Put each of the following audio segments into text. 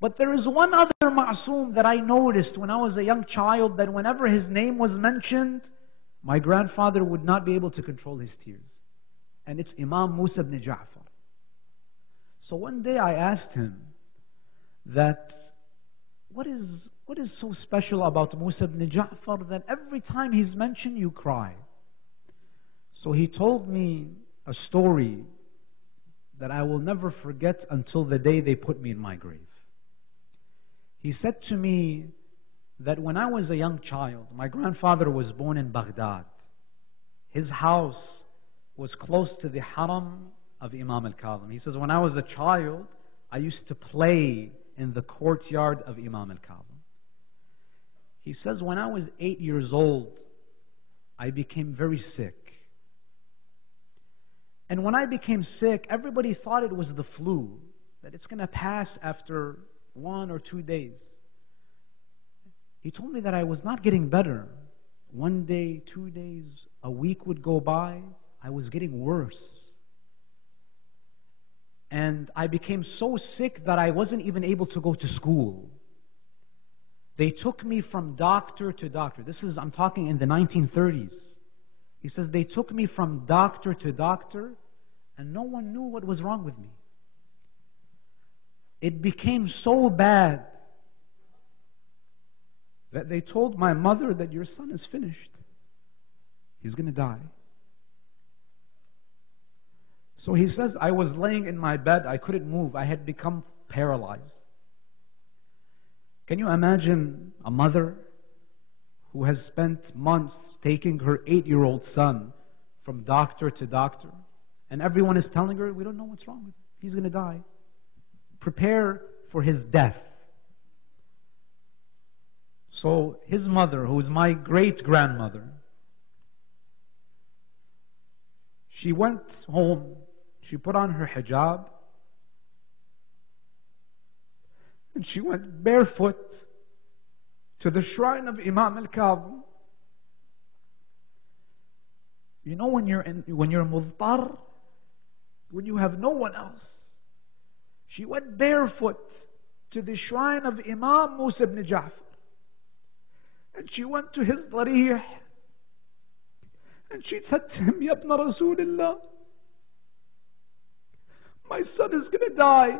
But there is one other ma'soom that I noticed when I was a young child, that whenever his name was mentioned, my grandfather would not be able to control his tears. And it's Imam Musa ibn Ja'far. So one day I asked him that, what is so special about Musa ibn Ja'far that every time he's mentioned you cry? So he told me a story that I will never forget until the day they put me in my grave. He said to me that when I was a young child, my grandfather was born in Baghdad. His house was close to the haram of Imam Kadhim. He says, when I was a child, I used to play in the courtyard of Imam Kadhim. He says, when I was 8 years old, I became very sick. And when I became sick, everybody thought it was the flu, that it's going to pass after 1 or 2 days. He told me that I was not getting better. 1 day, 2 days, a week would go by, I was getting worse. And I became so sick that I wasn't even able to go to school. They took me from doctor to doctor. I'm talking in the 1930s. He says they took me from doctor to doctor, and no one knew what was wrong with me. It became so bad that they told my mother that your son is finished. He's going to die. So he says, I was laying in my bed, I couldn't move, I had become paralyzed. Can you imagine a mother who has spent months taking her 8-year-old son from doctor to doctor, and everyone is telling her, we don't know what's wrong with him, he's going to die. Prepare for his death. So his mother, who is my great-grandmother, she went home, she put on her hijab, and she went barefoot to the shrine of Imam Kadhim. You know, when you're mudtar, when you have no one else, she went barefoot to the shrine of Imam Musa ibn Ja'far, and she went to his darih, and she said to him, Ya ibn Rasulullah, my son is going to die.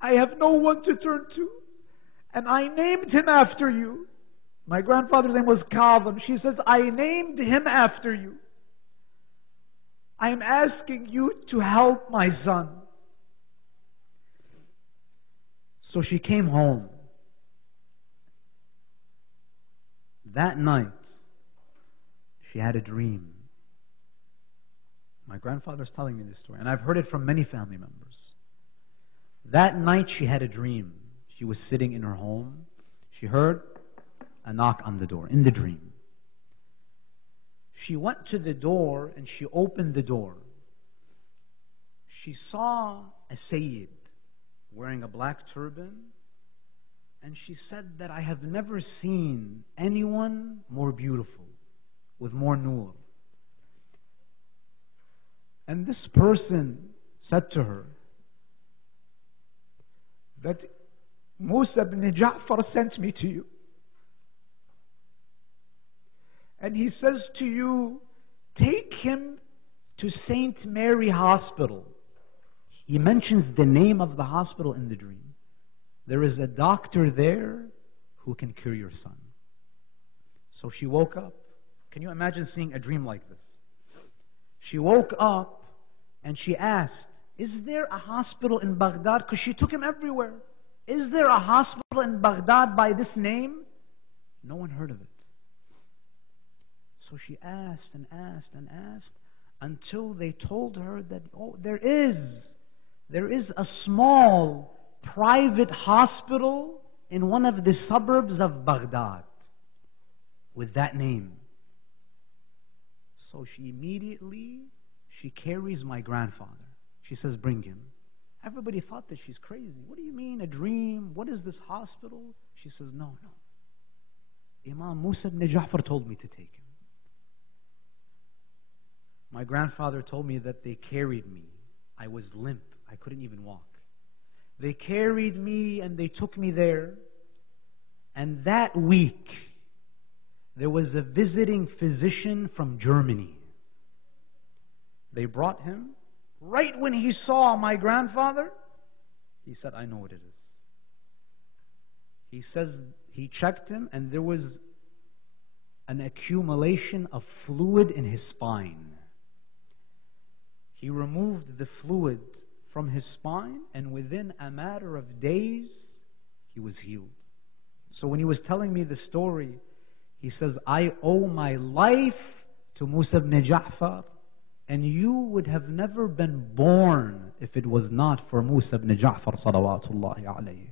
I have no one to turn to, and I named him after you. My grandfather's name was Kadhim. She says, I named him after you. I am asking you to help my son. So she came home. That night, she had a dream. My grandfather's telling me this story, and I've heard it from many family members. That night she had a dream. She was sitting in her home. She heard a knock on the door, in the dream. She went to the door and she opened the door. She saw a Sayyid wearing a black turban, and she said that I have never seen anyone more beautiful, with more nur. And this person said to her that Musa ibn Ja'far sent me to you. And he says to you, take him to St. Mary Hospital. He mentions the name of the hospital in the dream. There is a doctor there who can cure your son. So she woke up. Can you imagine seeing a dream like this? She woke up and she asked, is there a hospital in Baghdad? Because she took him everywhere. Is there a hospital in Baghdad by this name? No one heard of it. So she asked and asked and asked until they told her that, oh, there is a small private hospital in one of the suburbs of Baghdad with that name. So she carries my grandfather. She says, bring him. Everybody thought that she's crazy. What do you mean, a dream? What is this hospital? She says, no. Imam Musa ibn Ja'far told me to take him. My grandfather told me that they carried me. I was limp. I couldn't even walk. They carried me and they took me there. And that week, there was a visiting physician from Germany. They brought him. Right when he saw my grandfather, he said, I know what it is. He says he checked him and there was an accumulation of fluid in his spine. He removed the fluid from his spine, and within a matter of days, he was healed. So when he was telling me the story, he says, I owe my life to Musa ibn Ja'far, and you would have never been born if it was not for Musa ibn Ja'far salawatullahi alayhi.